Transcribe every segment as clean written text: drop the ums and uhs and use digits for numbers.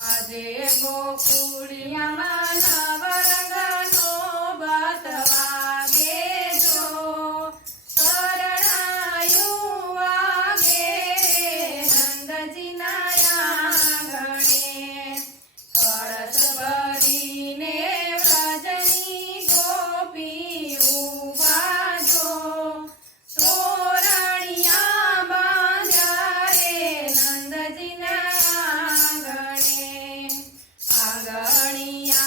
આજે ગોકુળિયામાં નવરંગનો બાત વાગે જો, શરણાયું વાગે નંદજીના આંગણે. કળશ ભરીને વ્રજની ગોપી ઊભા જો, તોરણિયા બાંધ્યા રે નંદજીના આંગણિયામાં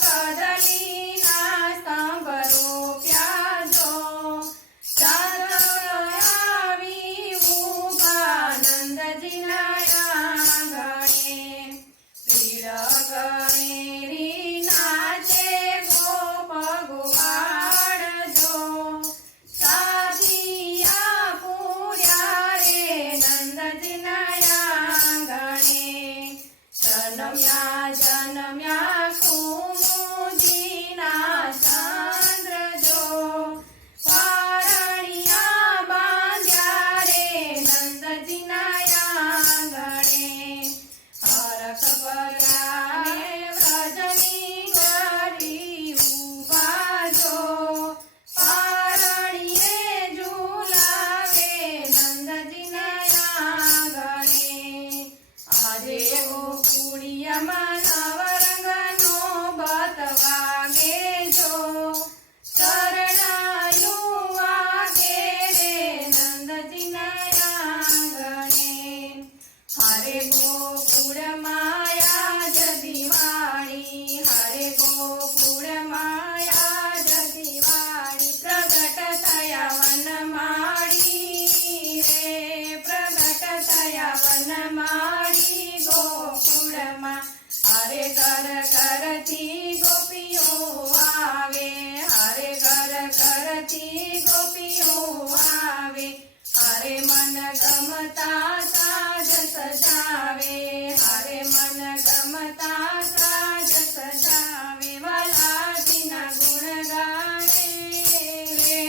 કદલીના સ્તંભ રોપ્યા જો, ચાંદ આવી ઊભા નંદજીના આંગણે. પીળ ગણેરી નાચે ગોપ ગોવાળ જો, સાધિયા પૂર્યા રે નંદજીના આંગણે. જનમ્યા જનમ્યા કુમુદીના ચંદ્ર જો, પારણિયા બાંધ્યા રે નંદજીના આંગણે. હરખ ભરાને વ્રજની ગરી ઊભા જો, પારણીએ ઝુલાવે નંદજીના આંગણે. આજે ગોકુળિયામાં નવરંગનો બાત વાગે જો, શરણાયું વાગે રે નંદજીના આંગણે. હરે ગોકુળમાં આજ દિવાળી, હરે ગોકુળમાં આજ દિવાળી. પ્રગટ થયા વનમાળી રે, પ્રગટ થયા વનમાળી ગોકુળમાં. હરે ઘર ઘરથી ગોપીઓ આવે, હરે ઘર ઘરથી ગોપીઓ આવે. હરે મન ગમતા સાજ સજાવે, હરે મન ગમતા સાજ સજાવે. વાલાજીના ગુણ ગાવે રે,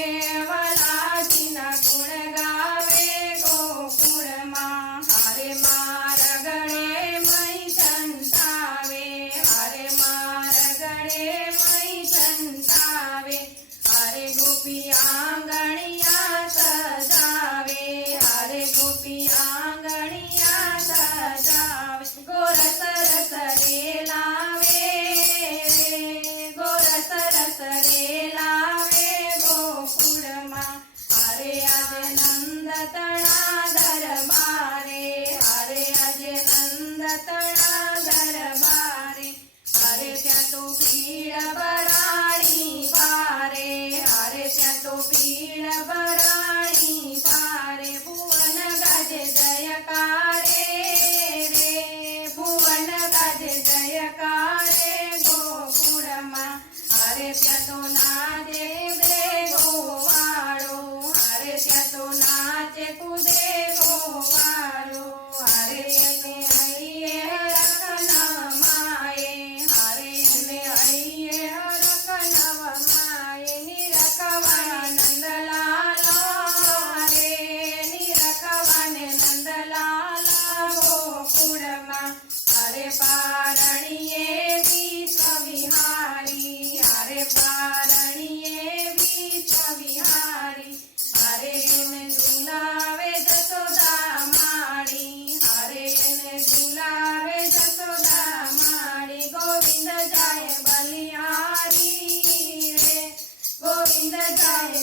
વાલાજીના ગુણ ગાવે ગોકુળમાં. હરે માર ગળે મય સંતાવે, હરે માર ગળે મય સંતાવે. હરે ગોપી આંગણિયા સજાવે, હરે ગોપી આંગણિયા સજાવે. ગોરસ રસ રે લાવે રે, ગોરસ રસ રે લાવે ગોકુળમાં. હરે આજે નંદ તણા દરબારે, હરે આજે નંદ તણા દરબારે. હરે ત્યાં તો ભીડ ભરાણી ભારે, હરે ત્યાં તો ભીડ ભરાણી ભારે. ભુવન ગાજે જયકારે રે, ભુવન ગાજે જયકારે ગોકુળમાં. હરે ત્યાં તો નાચે દે ગોવાળો, હરે ત્યાં તો નાચે કૂદે ગોવાળો. હરે એને હૈયે હરખ નવમાયે, હરે એને હૈયે હરખ નવમાયે. નિરખવા નંદલાલ રે, નિરખવા ને નંદલાલ ગોકુળમાં. હરે પારણીએ વિશ્વ વિહારી, હરે પારણીએ વિશ્વ વિહારી. હરે એને ઝુલાવે જશોદા માળી, હરે એને ઝુલાવે જશોદા માળી. ગોવિંદ જાય બલિહારી રે, ગોવિંદ જાય